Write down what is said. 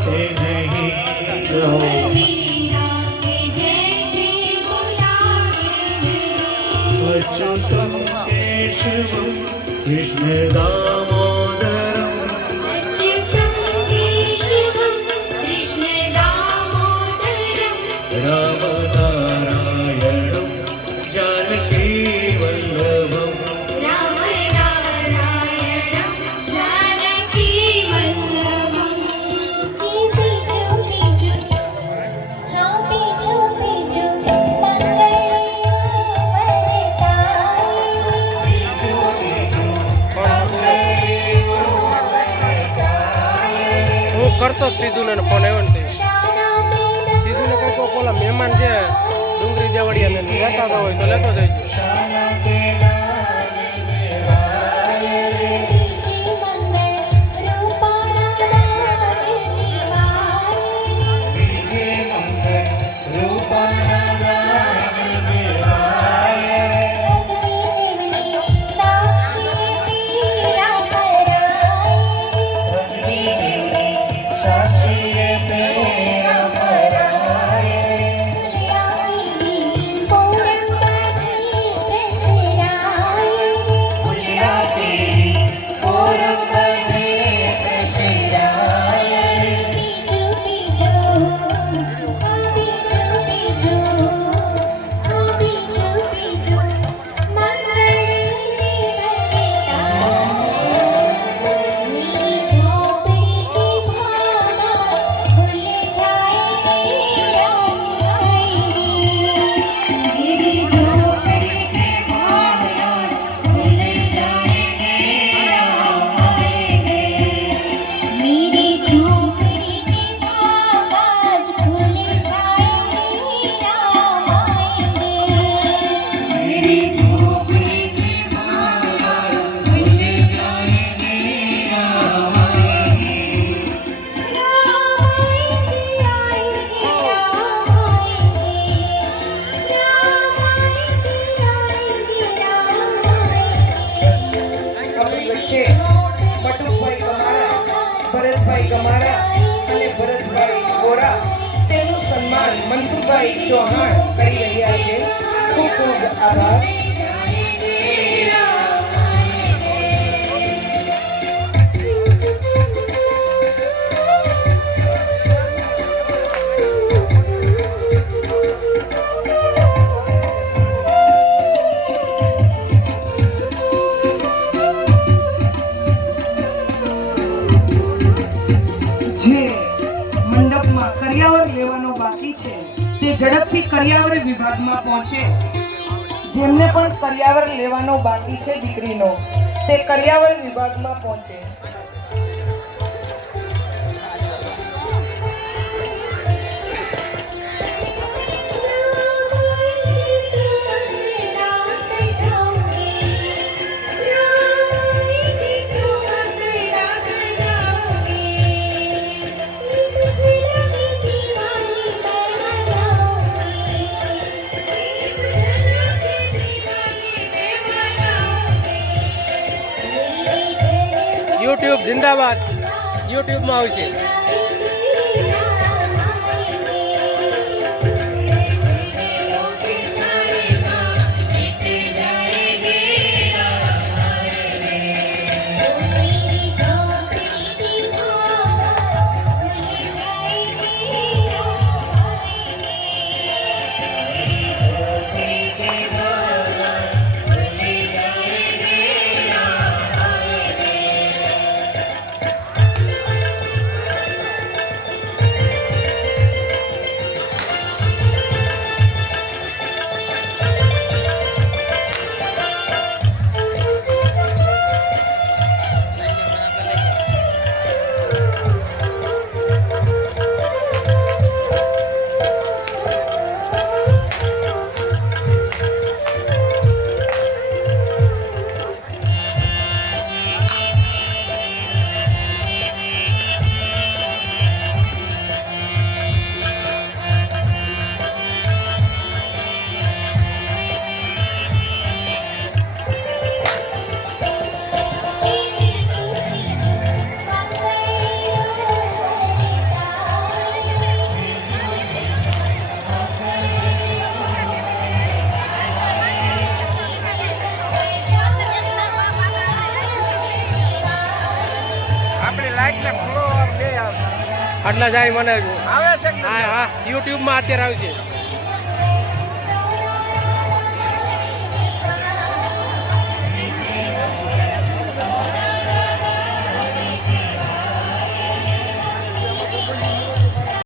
बुलाते नहीं रहो। अच्युतं केशवं कृष्ण दामोदरं रामनारायणं जानकी वल्लभं કરતો સીધું ને ફોન આવ્યો ને સીધું ને કઈ કોઈ ઓલા મહેમાન છે ડુંગરી દેવડિયા ને લેતા હોય તો લેતો જઈજો. ભરતભાઈ ગમારા અને ભરતભાઈ ગોરા તેનું સન્માન મનસુખભાઈ ચૌહાણ કરી રહ્યા છે. ખૂબ ખૂબ આભાર. કરિયાવર લેવાનો બાકી છે તે ઝડપથી કરિયાવર વિભાગમાં પહોંચે. જેમને પણ કરિયાવર લેવાનો બાકી છે દીકરીનો તે કરિયાવર વિભાગમાં પહોંચે. યુટ્યુબ જિંદાબાદ. યુટ્યુબમાં આવશે. આટલા જાય મને હા હા યુટ્યુબમાં અત્યારે આવશે